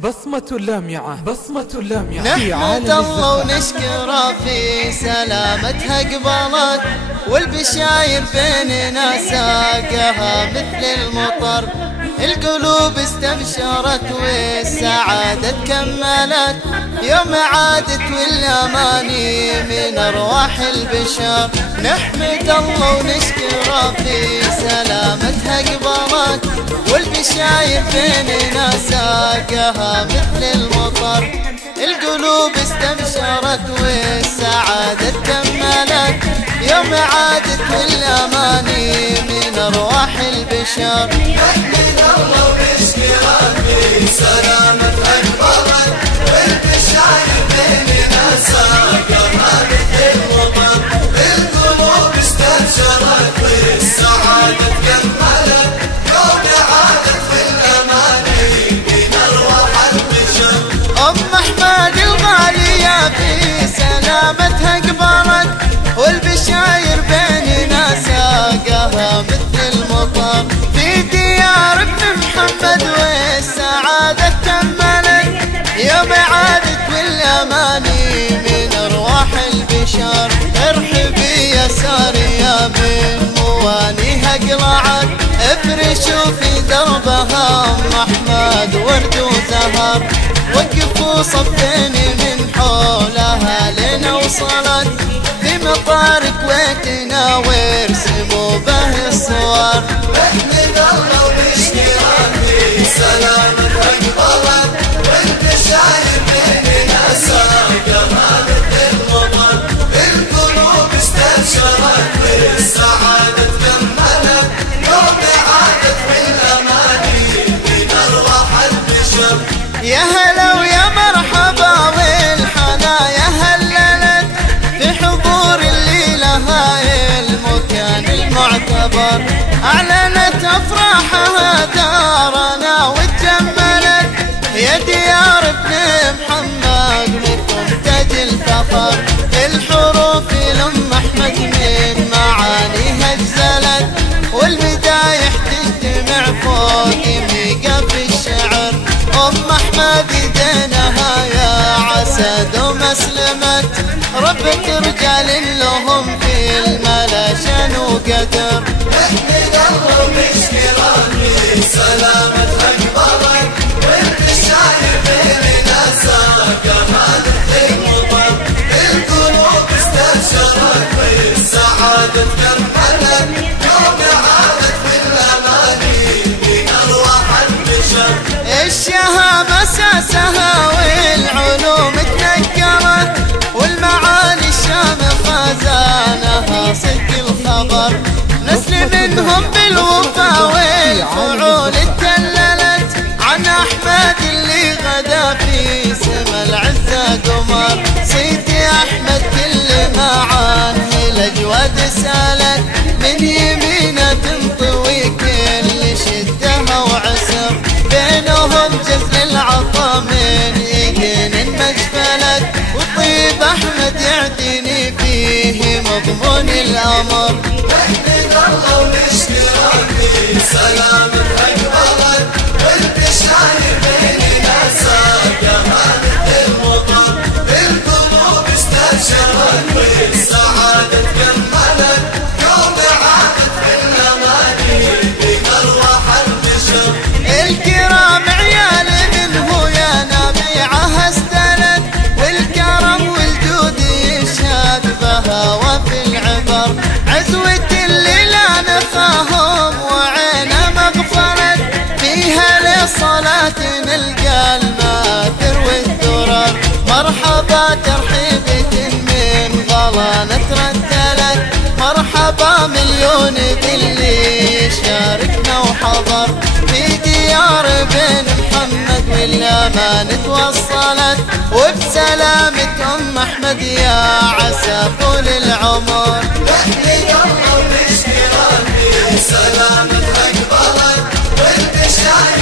بصمة لامعة نحمد الله ونشكره في سلامتها قبلت، والبشاير بيننا ساقها مثل المطر. القلوب استبشرت والسعادة كملت، يوم عادت والأماني من أرواح البشر. نحمد الله ونشكره في سلامتها قبلت، والبشاير بيننا ساقها مثل المطر. القلوب استبشرت والسعادة كملت، يوم عادت والأماني من أرواح البشر. نحمد الله ونشكره في سلامتها قبلت، والبشاير بيننا ساقها مثل المطر. القلوب استبشرت والسعادة كملت، يوم عادت والأماني من أرواح البشر. أم أحمد الغالية في سلامتها قبلت، والبشاير بيننا ساقها مثل المطر. في ديار ابن محمد والسعادة كملت، يوم عادت والأماني من أرواح البشر. ارحبي يا سارية من موانيها قلعت، افرشوا في دربها أم أحمد ورد وزهر. وقفوا صفين من حولها لين وصلت، في مطار كويتنا وارسموا به الصور. نحمد الله ونشكره في سلامتها قبلت، والبشاير بيننا ساقها مثل المطر. القلوب استبشرت والسعادة كملت، يوم عادت والأماني من أرواح البشر. يا هلا ويا مرحبا والحنايا هللت، في حضور الليلة هاي المكان المعتبر. أعلنت أفراحها دارنا وتجملت، يا ديار ابن محمد لكم تاج الفخر. الحروف لأم أحمد من معانيها اجزلت، والمدايح تجتمع فوق ميقف الشعر. أم أحمد دينها يا عسد ومسلمت، ربك رجال لهم في الملا شان وقدر. نحمد الله ونشكره في سلامتها قبلت، والبشاير بيننا ساقها مثل المطر. القلوب استبشرت والسعادة كملت، يوم عادت والأماني من أرواح البشر. الشهامة أساسها والعلوم تنكرت، والمعاني الشامخة زانها صدق الخبر. نسل منهم بالوفا والفعول اتدللت، عن أحمد اللي غدا في سما العزة قمر. سيدي أحمد كل ما عنه الأجواد سالت، من يمينه تنطوي كل شدها وعسر. بينهم جزل العطا من يقين مجفلت، وطيب أحمد يعتني فيه مضمون الأمر. نحمد الله ونشكره في سلامتها قبلت، والبشاير بيننا ساقها مثل المطر. القلوب استبشرت والسعادة كملت، يوم عادت والأماني من أرواح البشر. الكرام عيال منه يا نبيعها استلت، والكرم والجود يشهد بها وفي العبر. عزوة اللي لا نفاهم وعينه مغفرت، فيها للصلاة نلقى الماثر والدرر. مرحبا ترحيبة من غلا ترتلت، مرحبا مليون باللي شاركنا وحضر. في ديار بن محمد والأمان توصلت، وبسلامة أم أحمد يا عسى طول العمر. نحمد الله ونشكره في سلامتها قبلت، والبشاير